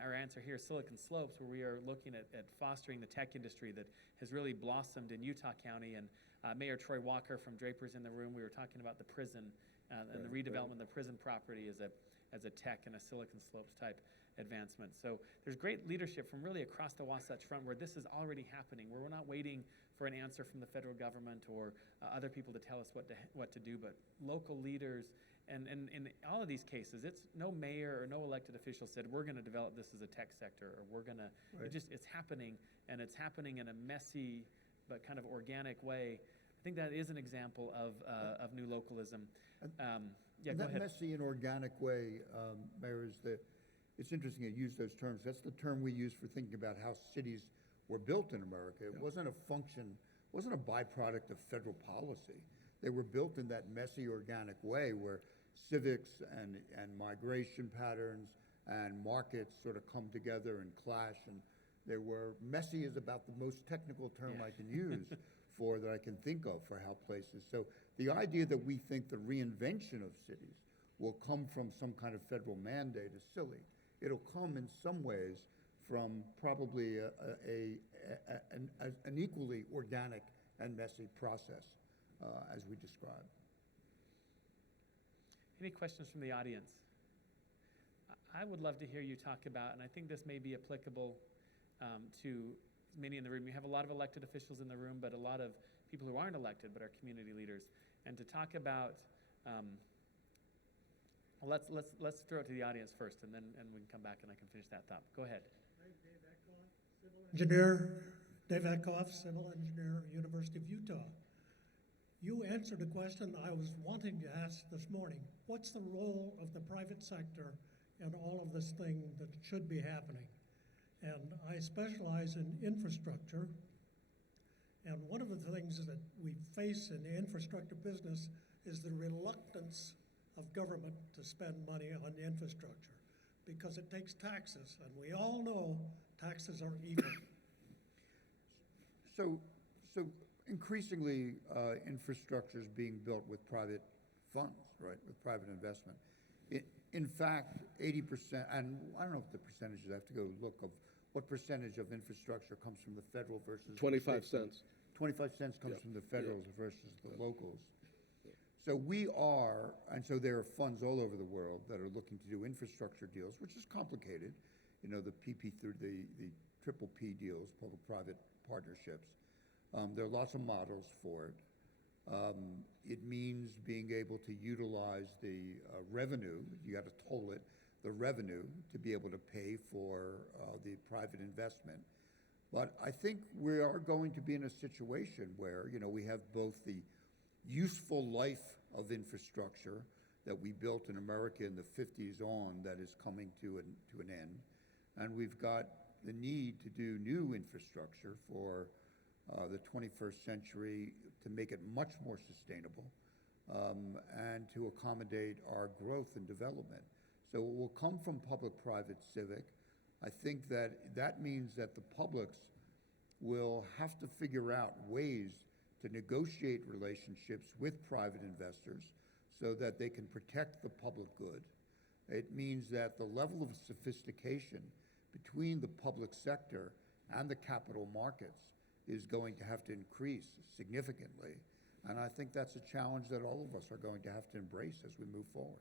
our answer here, Silicon Slopes, where we are looking at fostering the tech industry that has really blossomed in Utah County. And Mayor Troy Walker from Draper's in the room. We were talking about the prison and the redevelopment of the prison property as a tech and a Silicon Slopes type advancement. So there's great leadership from really across the Wasatch Front where this is already happening, where we're not waiting for an answer from the federal government or other people to tell us what to do, but local leaders. And in all of these cases, it's no mayor or no elected official said, we're going to develop this as a tech sector, or we're going to, it's happening, and it's happening in a messy but kind of organic way. I think that is an example of new localism. Go ahead. That messy and organic way, Mayor, it's interesting you use those terms. That's the term we use for thinking about how cities were built in America. It wasn't a function, wasn't a byproduct of federal policy. They were built in that messy, organic way where civics and migration patterns and markets sort of come together and clash. And they were, messy is about the most technical term I can use that I can think of for how places. So the idea that we think the reinvention of cities will come from some kind of federal mandate is silly. It'll come in some ways from probably an equally organic and messy process as we described. Any questions from the audience? I would love to hear you talk about, and I think this may be applicable to many in the room. We have a lot of elected officials in the room, but a lot of people who aren't elected but are community leaders. And to talk about, let's throw it to the audience first, and then we can come back and I can finish that thought. Go ahead. Dave Etkoff, civil engineer, University of Utah. You answered a question I was wanting to ask this morning. What's the role of the private sector in all of this thing that should be happening? And I specialize in infrastructure. And one of the things that we face in the infrastructure business is the reluctance of government to spend money on infrastructure because it takes taxes. And we all know taxes are evil. So increasingly, infrastructure is being built with private funds, right, with private investment. In fact, 80%, and I don't know if the percentages, I have to go look of what percentage of infrastructure comes from the federal versus 25 cents. 25 cents comes from the federals versus the locals. So we are, and so there are funds all over the world that are looking to do infrastructure deals, which is complicated. You know, the triple P deals, public-private partnerships. There are lots of models for it. It means being able to utilize the revenue, you got to toll it, the revenue to be able to pay for the private investment. But I think we are going to be in a situation where, you know, we have both the useful life of infrastructure that we built in America in the 50s on that is coming to an end. And we've got the need to do new infrastructure for the 21st century to make it much more sustainable and to accommodate our growth and development. So it will come from public-private civic. I think that means that the publics will have to figure out ways to negotiate relationships with private investors so that they can protect the public good. It means that the level of sophistication between the public sector and the capital markets is going to have to increase significantly. And I think that's a challenge that all of us are going to have to embrace as we move forward.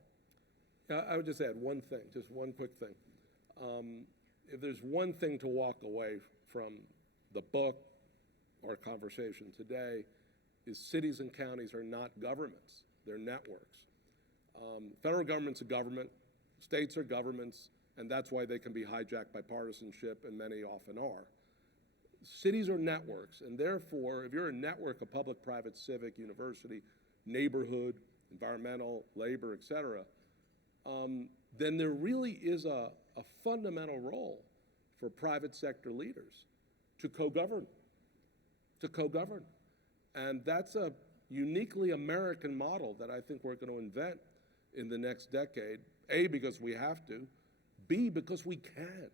Yeah, I would just add one thing, just one quick thing. If there's one thing to walk away from the book or conversation today, is cities and counties are not governments, they're networks. Federal government's a government, states are governments, and that's why they can be hijacked by partisanship, and many often are. Cities are networks, and therefore, if you're a network of public, private, civic, university, neighborhood, environmental, labor, et cetera, then there really is a fundamental role for private sector leaders to co-govern, And that's a uniquely American model that I think we're going to invent in the next decade, A, because we have to, B, because we can.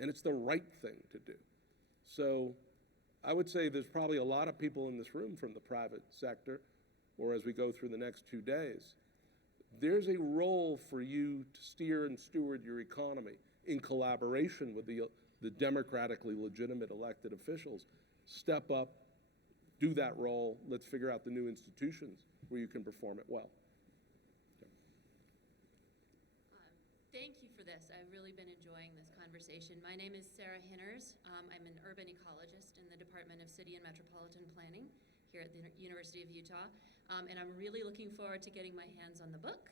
And it's the right thing to do. So I would say there's probably a lot of people in this room from the private sector, or as we go through the next 2 days, there's a role for you to steer and steward your economy in collaboration with the democratically legitimate elected officials. Step up, do that role. Let's figure out the new institutions where you can perform it well. Thank you for this. I've really been enjoying this conversation. My name is Sarah Hinners. I'm an urban ecologist in the Department of City and Metropolitan Planning here at the University of Utah. And I'm really looking forward to getting my hands on the book.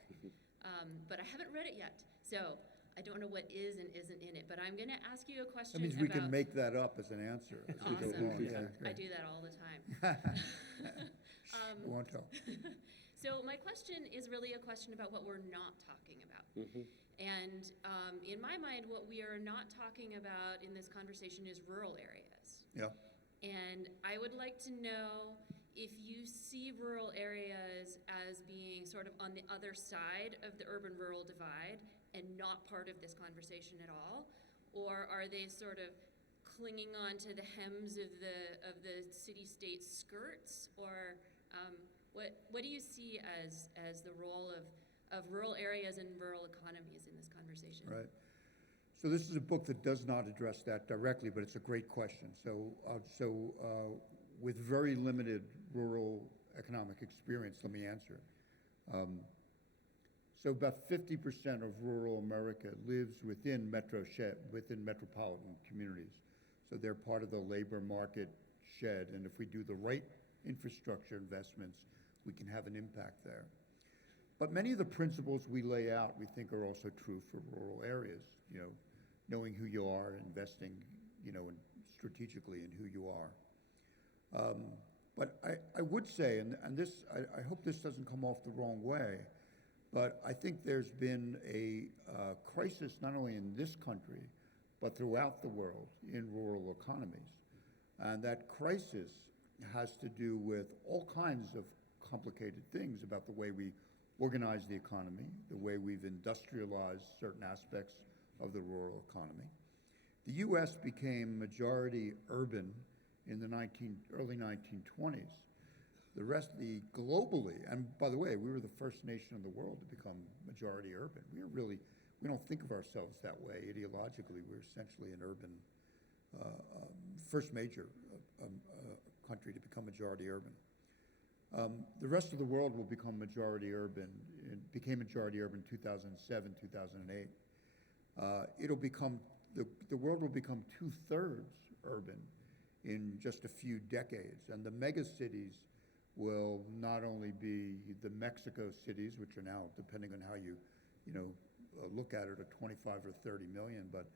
But I haven't read it yet. So I don't know what is and isn't in it. But I'm going to ask you a question That means we can make that up as an answer. As we go Awesome. along. Yeah, I great. do that all the time. I won't tell. So my question is really a question about what we're not talking about. And in my mind, what we are not talking about in this conversation is rural areas. Yeah. And I would like to know if you see rural areas as being sort of on the other side of the urban-rural divide and not part of this conversation at all, or are they sort of clinging on to the hems of the city-state skirts, or what do you see as the role of rural areas and rural economies in this conversation? Right. So this is a book that does not address that directly, but it's a great question. So with very limited rural economic experience, let me answer it. So about 50% of rural America lives within metropolitan communities. So they're part of the labor market shed, and if we do the right infrastructure investments, we can have an impact there. But many of the principles we lay out, we think are also true for rural areas, knowing who you are, investing, strategically in who you are. But I would say, and this, I hope this doesn't come off the wrong way, but I think there's been a crisis not only in this country, but throughout the world in rural economies. And that crisis has to do with all kinds of complicated things about the way we organize the economy, the way we've industrialized certain aspects of the rural economy. The U.S. became majority urban in the early 1920s. The rest, globally, and by the way, we were the first nation in the world to become majority urban. We don't think of ourselves that way ideologically. We're essentially an urban, first major country to become majority urban. The rest of the world will become majority urban. It became majority urban 2007, 2008. The world will become 2/3 urban in just a few decades, and the mega cities will not only be the Mexico cities, which are now, depending on how you look at it, are 25 or 30 million, but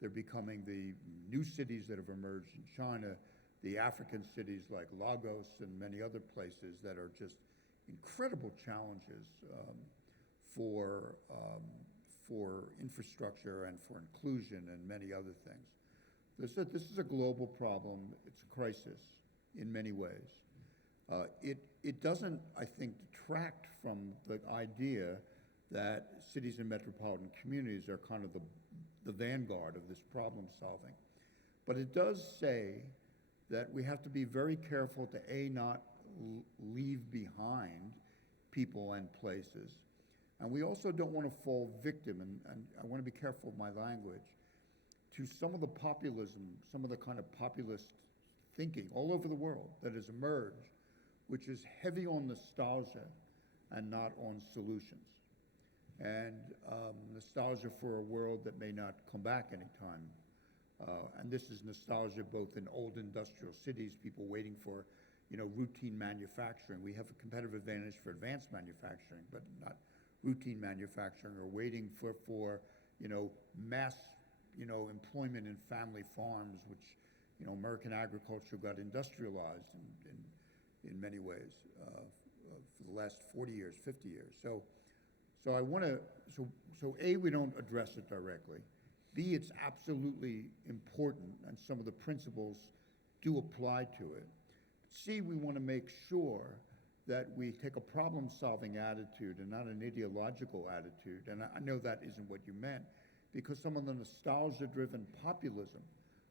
they're becoming the new cities that have emerged in China, the African cities like Lagos and many other places that are just incredible challenges for infrastructure and for inclusion and many other things. This is a global problem. It's a crisis in many ways. It doesn't, I think, detract from the idea that cities and metropolitan communities are kind of the vanguard of this problem solving. But it does say that we have to be very careful to not leave behind people and places. And we also don't want to fall victim, and I want to be careful of my language, to some of the populism, some of the kind of populist thinking all over the world that has emerged, which is heavy on nostalgia and not on solutions. And nostalgia for a world that may not come back anytime. And this is nostalgia both in old industrial cities, people waiting for, routine manufacturing. We have a competitive advantage for advanced manufacturing, but not routine manufacturing, or waiting for mass, employment in family farms, which, American agriculture got industrialized in many ways for the last 40 years, 50 years. So I want to, so A, we don't address it directly. B, it's absolutely important, and some of the principles do apply to it. C, we want to make sure that we take a problem-solving attitude and not an ideological attitude. And I know that isn't what you meant, because some of the nostalgia-driven populism,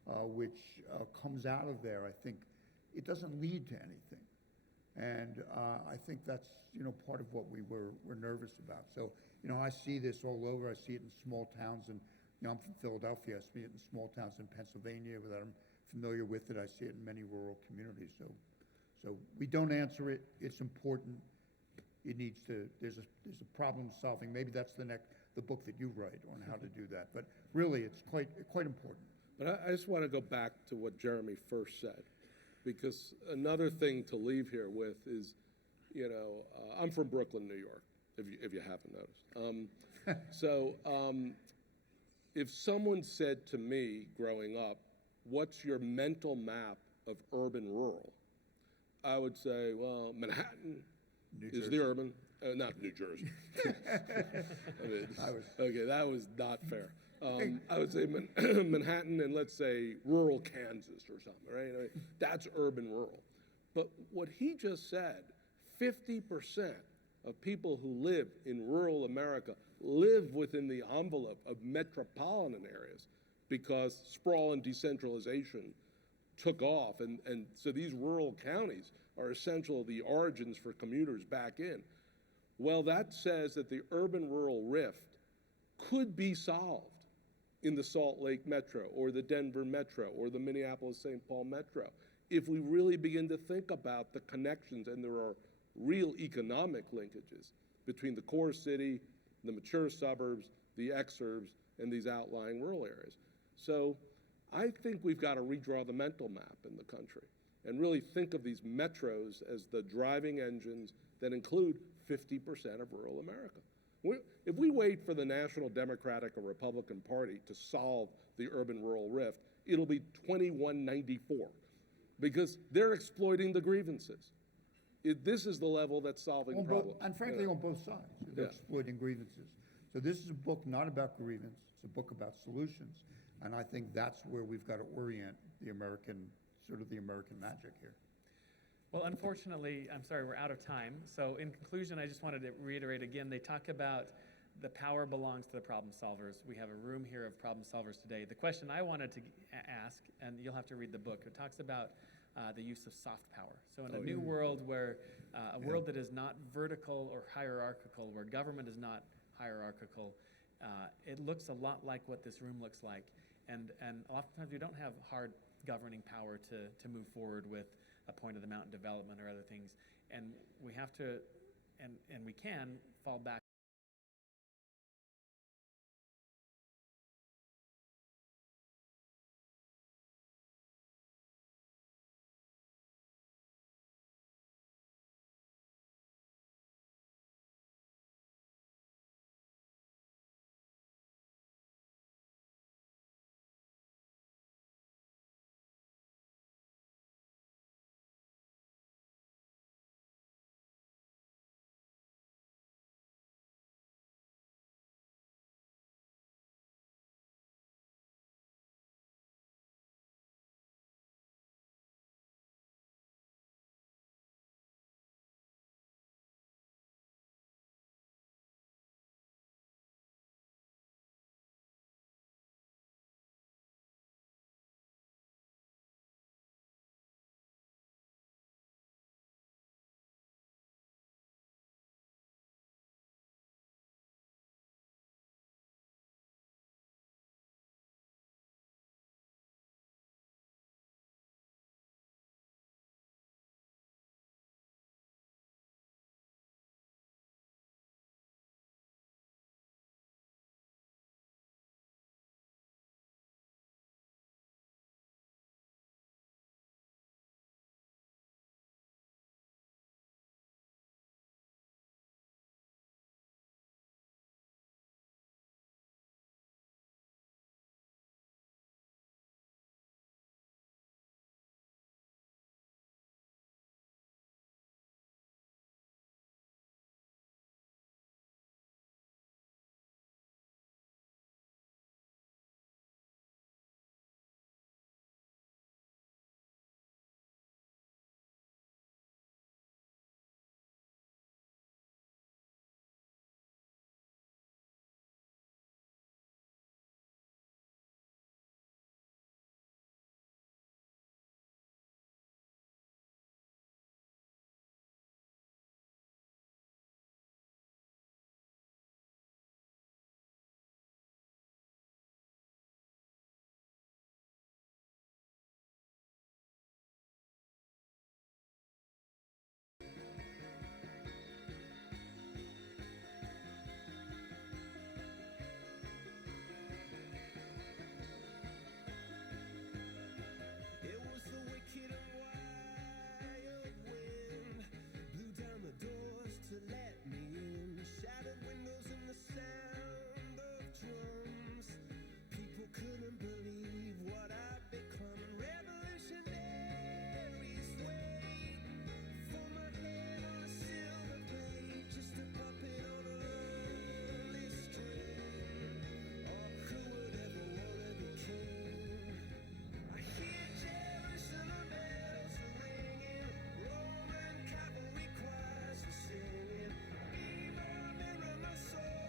which comes out of there, I think, it doesn't lead to anything. And I think that's, part of what we're nervous about. So, I see this all over. I see it in small towns, and I'm from Philadelphia. I see it in small towns in Pennsylvania that I'm familiar with it. I see it in many rural communities. So we don't answer it. It's important. It needs to. There's a problem solving. Maybe that's the book that you write on how to do that. But really, it's quite important. But I just want to go back to what Jeremy first said, because another thing to leave here with is, I'm from Brooklyn, New York, if you haven't noticed. If someone said to me growing up, what's your mental map of urban-rural? I would say, well, Manhattan is the urban, not New Jersey. Okay, that was not fair. I would say Manhattan and let's say rural Kansas or something, right? I mean, that's urban-rural. But what he just said, 50% of people who live in rural America live within the envelope of metropolitan areas because sprawl and decentralization took off. And so these rural counties are essentially the origins for commuters back in. Well, that says that the urban-rural rift could be solved in the Salt Lake Metro or the Denver Metro or the Minneapolis-St. Paul Metro if we really begin to think about the connections, and there are real economic linkages between the core city, the mature suburbs, the exurbs, and these outlying rural areas. So I think we've got to redraw the mental map in the country and really think of these metros as the driving engines that include 50% of rural America. If we wait for the National Democratic or Republican Party to solve the urban-rural rift, it'll be 2194 because they're exploiting the grievances. This is the level that's solving problems. And frankly, on both sides, they're exploiting grievances. So this is a book not about grievance, it's a book about solutions. And I think that's where we've got to orient the American magic here. Well, unfortunately, I'm sorry, we're out of time. So in conclusion, I just wanted to reiterate again, they talk about the power belongs to the problem solvers. We have a room here of problem solvers today. The question I wanted to ask, and you'll have to read the book, it talks about the use of soft power. So in a new world where, a world that is not vertical or hierarchical, where government is not hierarchical, it looks a lot like what this room looks like. And oftentimes we don't have hard governing power to move forward with a point of the mountain development or other things. And we have to, and we can fall back